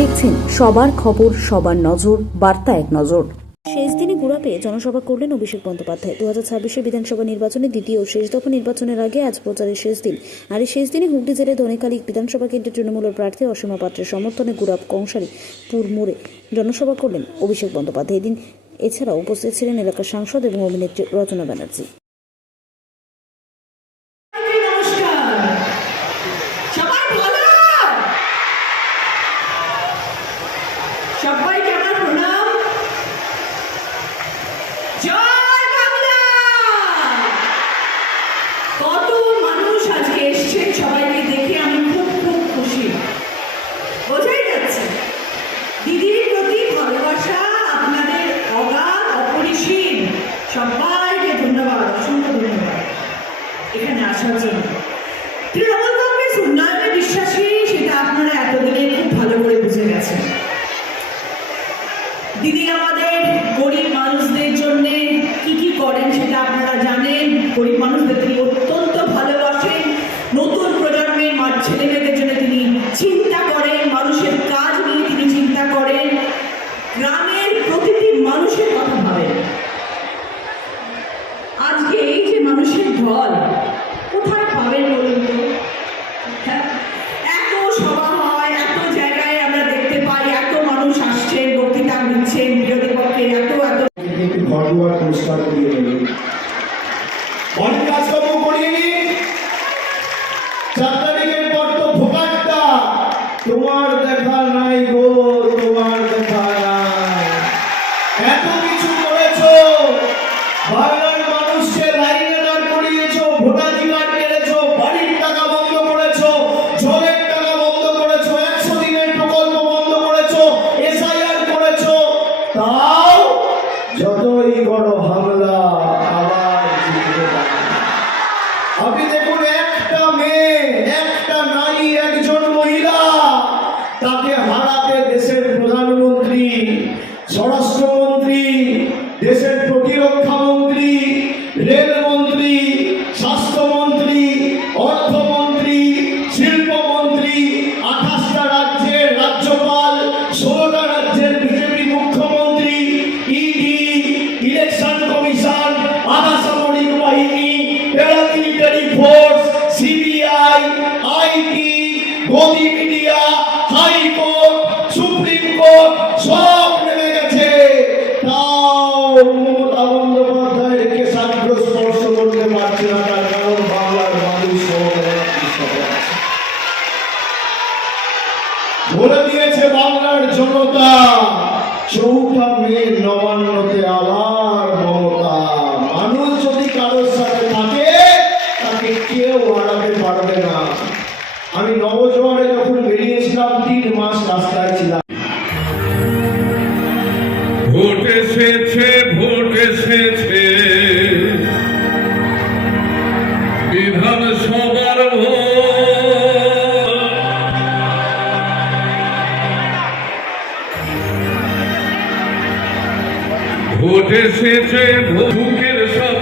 দেখছেন সবার খবর, সবার নজর, বার্তা এক নজর। শেষ দিনে গুড়াপে জনসভা করলেন অভিষেক বন্দ্যোপাধ্যায়। 2026 বিধানসভা নির্বাচনে দ্বিতীয় শেষ দফা নির্বাচনের আগে আজ প্রচারের শেষ দিন। আর এই শেষ দিনে হুগলি জেলার ধনেখালি বিধানসভা কেন্দ্রের তৃণমূলের প্রার্থী অসীমা পাত্রের সমর্থনে গুড়াপ কংসারী পুর মোড়ে জনসভা করলেন অভিষেক বন্দ্যোপাধ্যায়। এদিন এছাড়াও উপস্থিত ছিলেন এলাকার সাংসদ এবং অভিনেত্রী রচনা ব্যানার্জি। সবাইকে আমার প্রণাম। জয় বাংলা। কত মানুষ আজকে এসছেন, সবাইকে দেখে আমি খুব খুব খুশি। বোঝাই যাচ্ছে দিদির প্রতি ভালোবাসা আপনাদের অগাধ, অপরিসীম। সবাইকে ধন্যবাদ, অসংখ্য ধন্যবাদ এখানে আসার জন্য। তৃণমূল কংগ্রেস উন্নয়নে বিশ্বাসী, সেটা আপনারা এতদিনে খুব ভালো করে বুঝে গেছেন। দিদি আমাদের গরিব মানুষদের জন্য কি কি করেন সেটা আপনারা জানেন। গরিব মানুষদের তিনি অত্যন্ত ভালোবাসেন। নতুন প্রজন্মের ছেলে মেয়েদের জন্য তিনি চিন্তা করেন, মানুষের কাজ নিয়ে তিনি চিন্তা করেন, গ্রামের প্রতিটি মানুষের কথা ভাবেন। আজকে এই যে মানুষের ঢল কোথায় পাবেন বলুন তো? এত সভা হয়, এত জায়গায় আমরা দেখতে পাই, এত মানুষ আসছেন, বক্তৃতা দিচ্ছেন, বিরোধী পক্ষে এত ঘরদুয়ার পরিষ্কার করিয়ে দেবেন, অনেক কাজকর্ম করিয়ে নিন। 4 তারিখের পর তো ভোটারটা তোমার দেখা নাই গো, তোমার দেখা নাই। এত কিছু করেছো, বাংলার মানুষকে লাইনে দাঁড় করিয়েছো, ভোটাধিকার কেড়েছো, বাড়ির টাকা বন্ধ করেছো, জলের টাকা বন্ধ করেছো, 100 দিনের প্রকল্প বন্ধ করেছো, এসআইআর করেছো। তাও যতই বড় হামলা আবার জিততে পারে। আপনি দেখুন, একটা মেয়ে, একটা নারী, একজন মহিলা, তাকে হারাতে দেশের প্রধানমন্ত্রী, স্বরাষ্ট্রমন্ত্রী, দেশের প্রতিরক্ষা মন্ত্রী, রেলমন্ত্রী, স্বাস্থ্যমন্ত্রী, অর্থমন্ত্রী, শিল্পমন্ত্রী, 28টা রাজ্যের রাজ্যপাল, 16টা রাজ্যের বিজেপি মুখ্যমন্ত্রী, ইডি, ইলেকশন কমিশন, আধা সামরিক বাহিনী, প্যারামিলিটারি ফোর্স, সিবিআই, আইটি, গদি মিডিয়া, হাইকোর্ট, সুপ্রিম কোর্ট সব নেমে গেছে। তাও মমতা বন্দ্যোপাধ্যায়ের কেশাগ্র স্পর্শ করতে পারছে না, তার কারণ বাংলার মানুষ বলে দিয়েছে বাংলার জনতা। 4 মে নবান্নতে আবার মমতা। মানুষ যদি কারোর সাথে থাকে, তাকে কেউ হারাতে পারবে না। আমি নবজোয়ারে যখন বেরিয়েছিলাম, 3 মাস রাস্তায় ছিলাম। ভোট এসেছে, ভোট এসেছে, বিধানসভার ভোট এসেছে, ভোটের সব